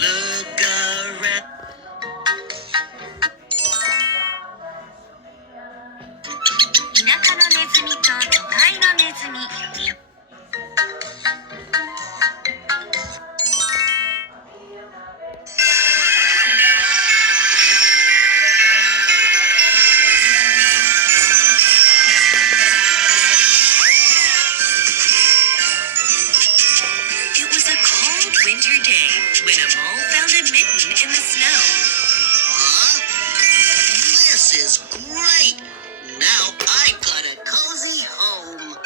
Look around.田舎のネズミと都会のネズミ。It was a cold winter day when a mole found a mitten in the snow. Huh? This is great! Now I got a cozy home.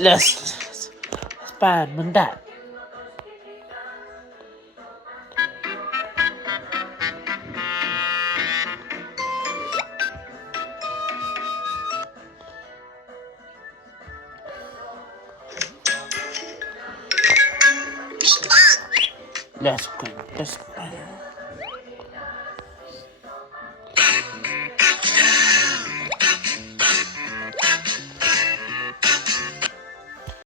Let's expand on that. Let's go.